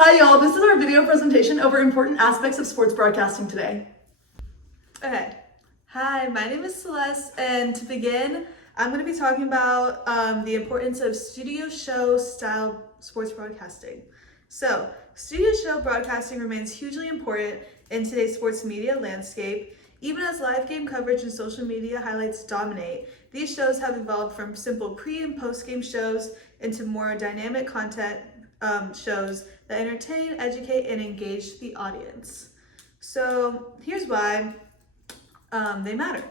Hi y'all, this is our video presentation over important aspects of sports broadcasting today. Okay. Hi, my name is Celeste, and to begin, I'm going to be talking about the importance of studio show style sports broadcasting. So, studio show broadcasting remains hugely important in today's sports media landscape. Even as live game coverage and social media highlights dominate, these shows have evolved from simple pre- and post-game shows into more dynamic content shows that entertain, educate, and engage the audience. So here's why they matter.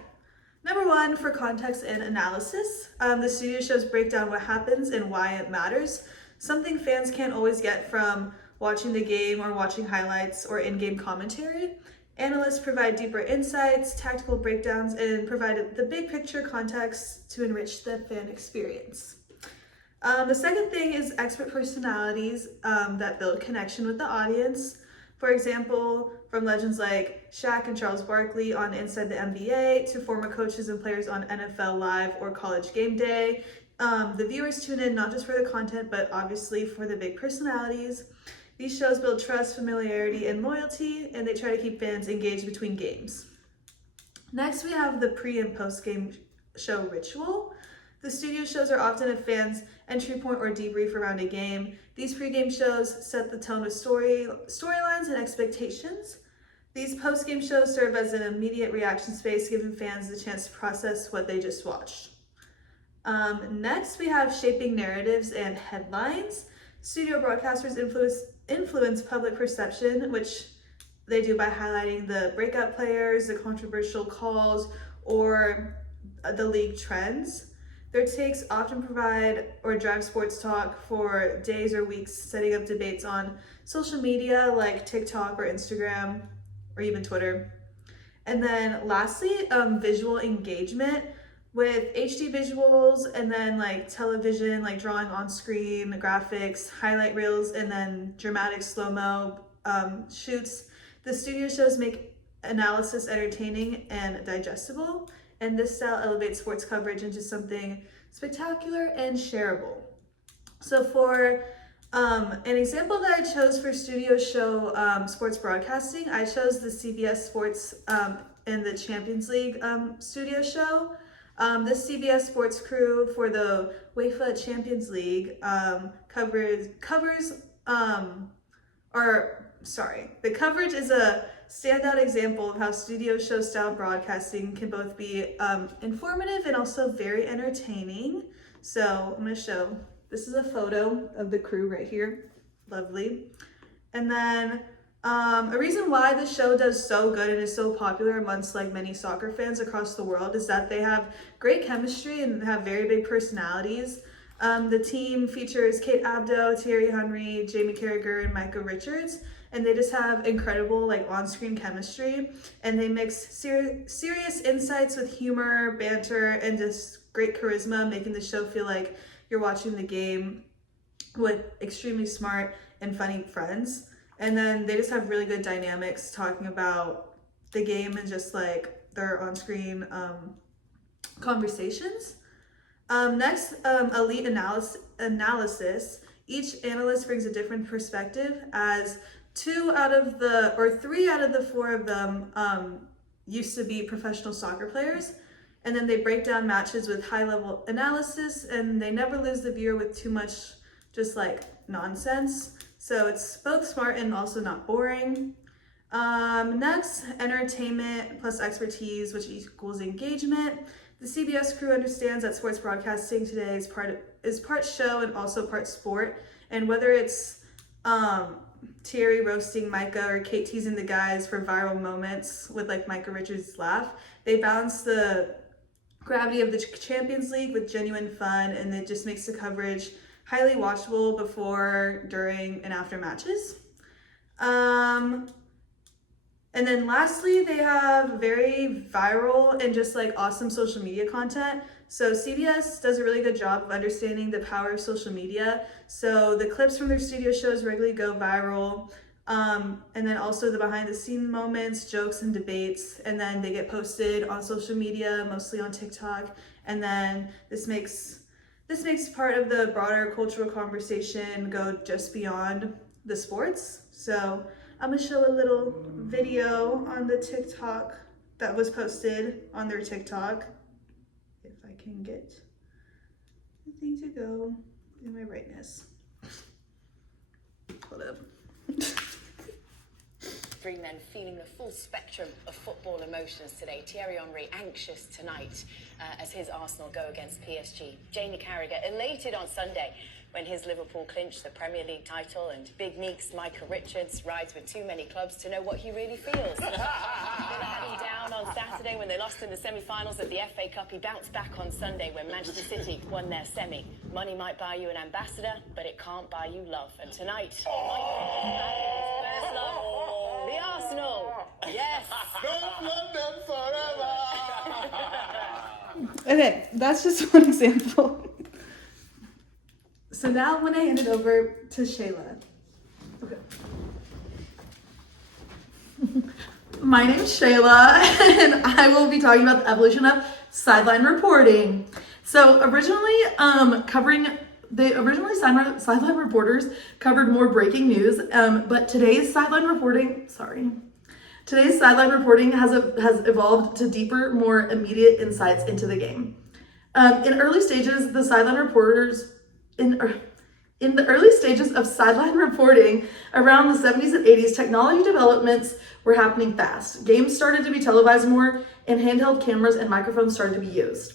Number one, for context and analysis, the studio shows break down what happens and why it matters, something fans can't always get from watching the game or watching highlights or in-game commentary. Analysts provide deeper insights, tactical breakdowns, and provide the big picture context to enrich the fan experience. The second thing is expert personalities that build connection with the audience. For example, from legends like Shaq and Charles Barkley on Inside the NBA to former coaches and players on NFL Live or College Game Day. The viewers tune in not just for the content, but obviously for the big personalities. These shows build trust, familiarity, and loyalty, and they try to keep fans engaged between games. Next, we have the pre- and post-game show ritual. The studio shows are often a fan's entry point or debrief around a game. These pre-game shows set the tone with storylines and expectations. These post-game shows serve as an immediate reaction space, giving fans the chance to process what they just watched. Next, we have shaping narratives and headlines. Studio broadcasters influence public perception, which they do by highlighting the breakout players, the controversial calls, or the league trends. Their takes often provide or drive sports talk for days or weeks, setting up debates on social media like TikTok or Instagram or even Twitter. And then lastly, visual engagement with HD visuals and then like television, like drawing on screen, graphics, highlight reels, and then dramatic slow-mo shoots. The studio shows make analysis entertaining and digestible. And this style elevates sports coverage into something spectacular and shareable. So for an example that I chose for studio show sports broadcasting, I chose the CBS Sports and the Champions League studio show. The CBS Sports crew for the UEFA Champions League the coverage is a standout example of how studio show style broadcasting can both be informative and also very entertaining. So I'm going to show, this is a photo of the crew right here. Lovely. And then a reason why the show does so good and is so popular amongst like many soccer fans across the world is that they have great chemistry and have very big personalities. The team features Kate Abdo, Thierry Henry, Jamie Carragher, and Micah Richards. And they just have incredible like on-screen chemistry, and they mix serious insights with humor, banter, and just great charisma, making the show feel like you're watching the game with extremely smart and funny friends. And then they just have really good dynamics talking about the game and just like their on-screen conversations. Next, elite analysis. Each analyst brings a different perspective, as 3 out of the 4 of them used to be professional soccer players. And then they break down matches with high-level analysis, and they never lose the viewer with too much just like nonsense. So it's both smart and also not boring. Next, entertainment plus expertise, which equals engagement. The CBS crew understands that sports broadcasting today is part show and also part sport. And whether it's Thierry roasting Micah or Kate teasing the guys for viral moments with like Micah Richards' laugh, they balance the gravity of the Champions League with genuine fun, and it just makes the coverage highly watchable before, during, and after matches. And then lastly, they have very viral and just like awesome social media content. So CBS does a really good job of understanding the power of social media. So the clips from their studio shows regularly go viral. And then also the behind the scene moments, jokes, and debates. And then they get posted on social media, mostly on TikTok. And then this makes part of the broader cultural conversation go just beyond the sports. So I'm gonna show a little video on the TikTok that was posted on their TikTok. If I can get the thing to go in my brightness. Hold up. Three men feeling the full spectrum of football emotions today. Thierry Henry anxious tonight as his Arsenal go against PSG. Jamie Carragher elated on Sunday when his Liverpool clinched the Premier League title, and Big Meek's Micah Richards rides with too many clubs to know what he really feels. Then had him down on Saturday when they lost in the semi-finals of the FA Cup. He bounced back on Sunday when Manchester City won their semi. Money might buy you an ambassador, but it can't buy you love. And tonight, his first love, the Arsenal. Yes. Okay, that's just one example. So now I'm gonna hand it over to Shayla. Okay. My name is Shayla, and I will be talking about the evolution of sideline reporting. So originally, sideline reporters covered more breaking news, but today's sideline reporting has evolved to deeper, more immediate insights into the game. In early stages, the sideline reporters in the early stages of sideline reporting around the 70s and 80s, technology developments were happening fast. Games started to be televised more, and handheld cameras and microphones started to be used.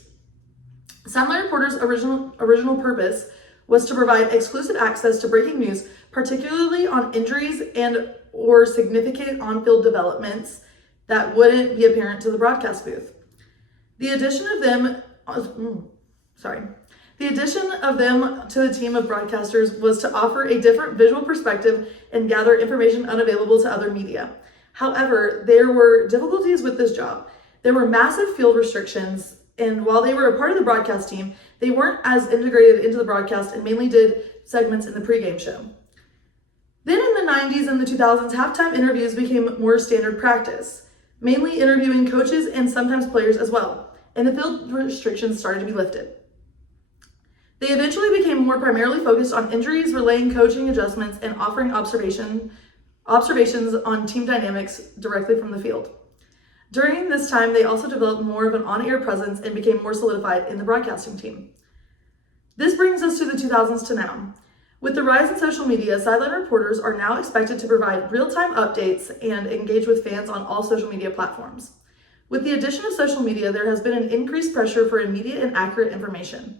Sideline reporters' original purpose was to provide exclusive access to breaking news, particularly on injuries and or significant on-field developments that wouldn't be apparent to the broadcast booth. The addition of them to the team of broadcasters was to offer a different visual perspective and gather information unavailable to other media. However, there were difficulties with this job. There were massive field restrictions, and while they were a part of the broadcast team, they weren't as integrated into the broadcast and mainly did segments in the pregame show. Then in the 90s and the 2000s, halftime interviews became more standard practice, mainly interviewing coaches and sometimes players as well, and the field restrictions started to be lifted. They eventually became more primarily focused on injuries, relaying coaching adjustments, and offering observations on team dynamics directly from the field. During this time, they also developed more of an on-air presence and became more solidified in the broadcasting team. This brings us to the 2000s to now. With the rise in social media, sideline reporters are now expected to provide real-time updates and engage with fans on all social media platforms. With the addition of social media, there has been an increased pressure for immediate and accurate information.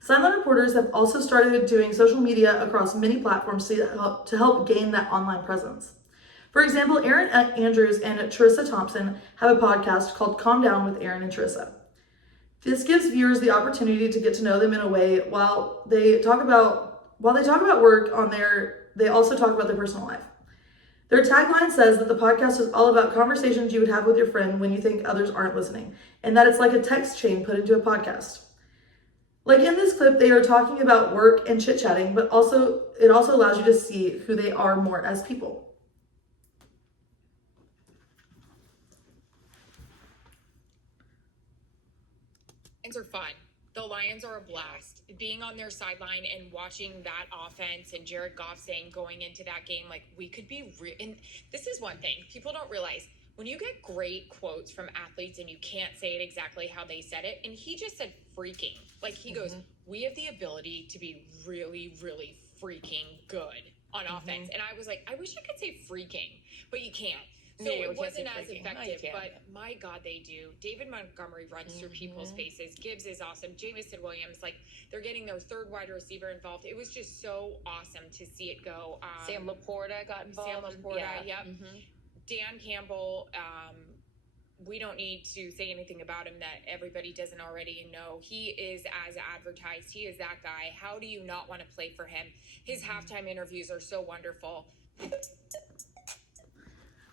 Sideline reporters have also started doing social media across many platforms to help gain that online presence. For example, Aaron Andrews and Charissa Thompson have a podcast called Calm Down with Aaron and Charissa. This gives viewers the opportunity to get to know them in a way while they talk about work on they also talk about their personal life. Their tagline says that the podcast is all about conversations you would have with your friend when you think others aren't listening, and that it's like a text chain put into a podcast. Like in this clip, they are talking about work and chit-chatting, but it also allows you to see who they are more as people. Lions are fun. The Lions are a blast. Being on their sideline and watching that offense and Jared Goff saying going into that game, like, we could be and this is one thing people don't realize. When you get great quotes from athletes and you can't say it exactly how they said it, and he just said freaking. Like, he goes, we have the ability to be really, really freaking good on offense. And I was like, I wish I could say freaking, but you can't. So it wasn't as effective, but my God, they do. David Montgomery runs through people's faces. Gibbs is awesome. Jamison Williams, like, they're getting their third wide receiver involved. It was just so awesome to see it go. Sam Laporta got involved. Sam Laporta, yep. Dan Campbell, we don't need to say anything about him that everybody doesn't already know. He is as advertised. He is that guy. How do you not want to play for him? His halftime interviews are so wonderful.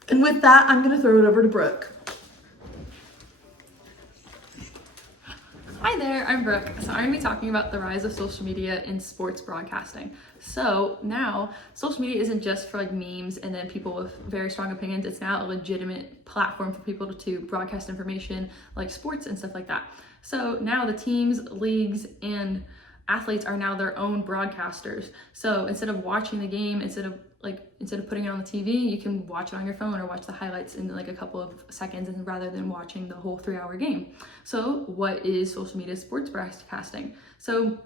And with that, I'm going to throw it over to Brooke. Hi there, I'm Brooke. So I'm going to be talking about the rise of social media in sports broadcasting. So now, social media isn't just for like memes and then people with very strong opinions. It's now a legitimate platform for people to broadcast information like sports and stuff like that. So now the teams, leagues, and athletes are now their own broadcasters. So instead of watching the game, instead of like instead of putting it on the TV, you can watch it on your phone or watch the highlights in like a couple of seconds, and rather than watching the whole 3-hour game. So what is social media sports broadcasting? So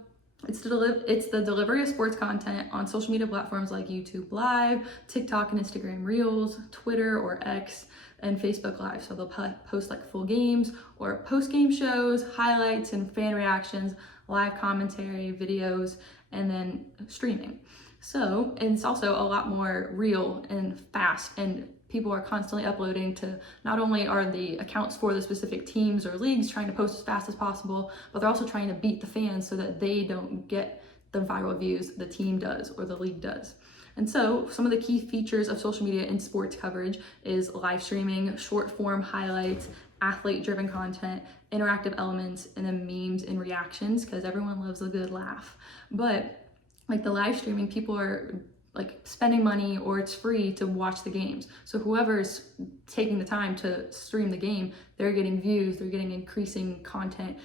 it's the delivery of sports content on social media platforms like YouTube Live, TikTok and Instagram Reels, Twitter or X, and Facebook Live. So they'll post like full games or post-game shows, highlights and fan reactions, live commentary, videos, and then streaming. So, and it's also a lot more real and fast, and people are constantly uploading to, not only are the accounts for the specific teams or leagues trying to post as fast as possible, but they're also trying to beat the fans so that they don't get the viral views the team does or the league does. And so some of the key features of social media in sports coverage is live streaming, short form highlights, athlete driven content, interactive elements, and then memes and reactions, because everyone loves a good laugh. But like the live streaming, people are like spending money or it's free to watch the games. So whoever's taking the time to stream the game, they're getting views, they're getting increasing content,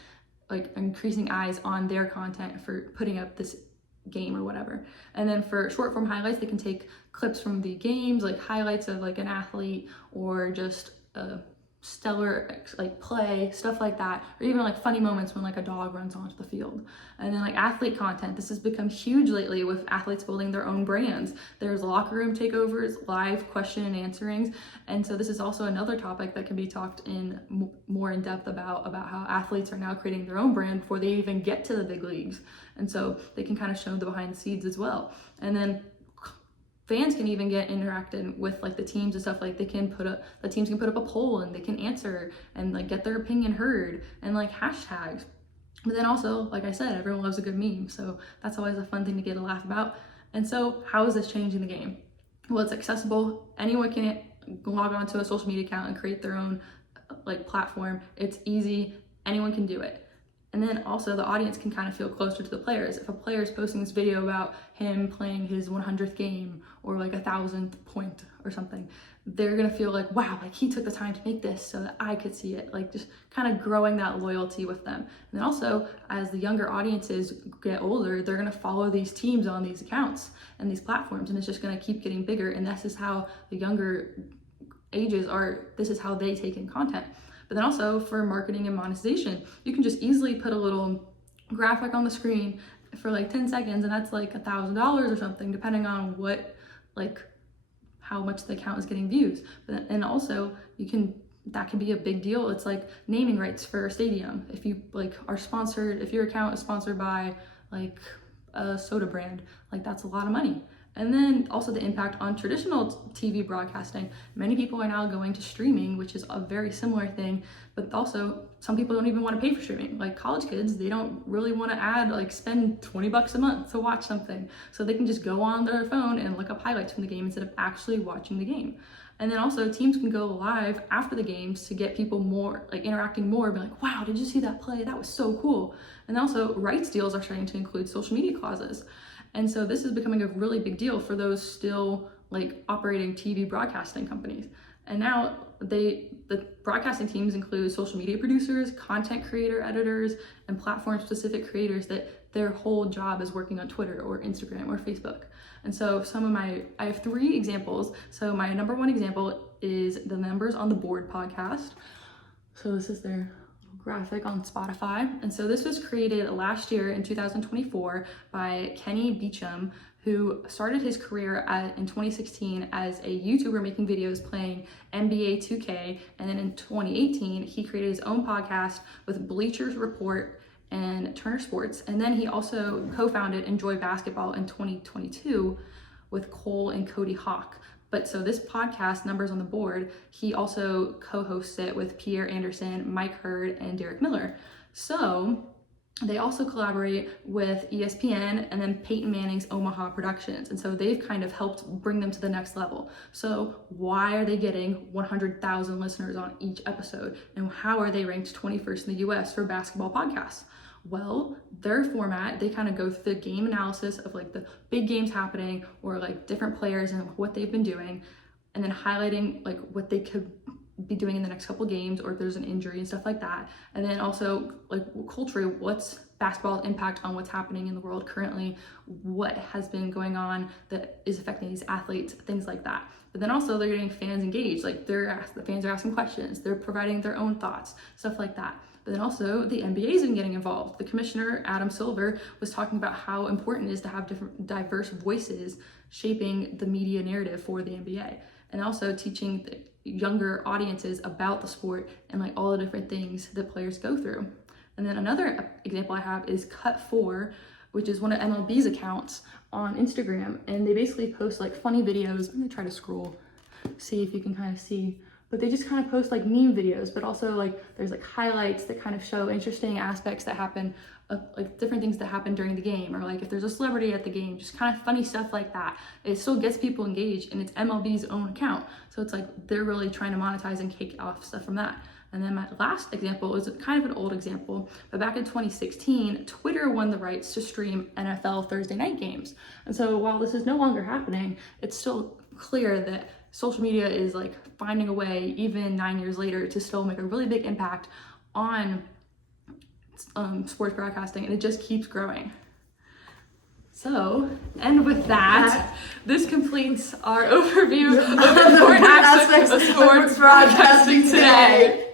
like increasing eyes on their content for putting up this game or whatever. And then for short form highlights, they can take clips from the games, like highlights of like an athlete or just a stellar like play, stuff like that, or even like funny moments when like a dog runs onto the field. And then like athlete content, this has become huge lately with athletes building their own brands. There's locker room takeovers, live question and answerings, and so this is also another topic that can be talked in more in depth about how athletes are now creating their own brand before they even get to the big leagues, and so they can kind of show the behind the scenes as well. And then fans can even get interacted with like the teams and stuff. Like the teams can put up a poll and they can answer and like get their opinion heard, and like hashtags. But then also, like I said, everyone loves a good meme, so that's always a fun thing to get a laugh about. And so how is this changing the game? Well, it's accessible. Anyone can log on to a social media account and create their own like platform. It's easy, anyone can do it. And then also the audience can kind of feel closer to the players. If a player is posting this video about him playing his 100th game or like 1,000th point or something, they're gonna feel like, wow, like he took the time to make this so that I could see it, like just kind of growing that loyalty with them. And then also, as the younger audiences get older, they're gonna follow these teams on these accounts and these platforms, and it's just gonna keep getting bigger. And this is how the younger ages this is how they take in content. But then also for marketing and monetization, you can just easily put a little graphic on the screen for like 10 seconds, and that's like $1,000 or something, depending on how much the account is getting views. And also that can be a big deal. It's like naming rights for a stadium. If you if your account is sponsored by like a soda brand, like that's a lot of money. And then also the impact on traditional TV broadcasting. Many people are now going to streaming, which is a very similar thing, but also some people don't even want to pay for streaming. Like college kids, they don't really want to spend $20 a month to watch something. So they can just go on their phone and look up highlights from the game instead of actually watching the game. And then also teams can go live after the games to get people more like interacting more, be like, wow, did you see that play? That was so cool. And also rights deals are starting to include social media clauses. And so this is becoming a really big deal for those still like operating TV broadcasting companies. And now the broadcasting teams include social media producers, content creator editors, and platform specific creators that their whole job is working on Twitter or Instagram or Facebook. And so I have 3 examples. So my number 1 example is the Members on the Board podcast. So this is their graphic on Spotify. And so this was created last year in 2024 by Kenny Beecham, who started his career in 2016 as a YouTuber making videos playing NBA 2K. And then in 2018, he created his own podcast with Bleachers Report and Turner Sports. And then he also co-founded Enjoy Basketball in 2022 with Cole and Cody Hawk. But so this podcast, Numbers on the Board, he also co-hosts it with Pierre Anderson, Mike Hurd, and Derek Miller. So they also collaborate with ESPN and then Peyton Manning's Omaha Productions. And so they've kind of helped bring them to the next level. So why are they getting 100,000 listeners on each episode? And how are they ranked 21st in the US for basketball podcasts? Well, their format, they kind of go through the game analysis of like the big games happening or like different players and what they've been doing, and then highlighting like what they could be doing in the next couple games or if there's an injury and stuff like that. And then also like culturally, what's basketball's impact on what's happening in the world currently, what has been going on that is affecting these athletes, things like that. But then also they're getting fans engaged, like the fans are asking questions, they're providing their own thoughts, stuff like that. But then also the NBA's been getting involved. The commissioner, Adam Silver, was talking about how important it is to have different diverse voices shaping the media narrative for the NBA. And also teaching the younger audiences about the sport and like all the different things that players go through. And then another example I have is Cut4, which is one of MLB's accounts on Instagram. And they basically post like funny videos. I'm gonna try to scroll, see if you can kind of see. But they just kind of post like meme videos, but also like there's like highlights that kind of show interesting aspects that happen, like different things that happen during the game, or like if there's a celebrity at the game, just kind of funny stuff like that. It still gets people engaged, and it's MLB's own account. So it's like they're really trying to monetize and kick off stuff from that. And then my last example is kind of an old example, but back in 2016, Twitter won the rights to stream NFL Thursday night games. And so while this is no longer happening, it's still clear that social media is like finding a way, even 9 years later, to still make a really big impact on sports broadcasting, and it just keeps growing. So, and with that, this completes our overview of the important aspects of sports broadcasting today.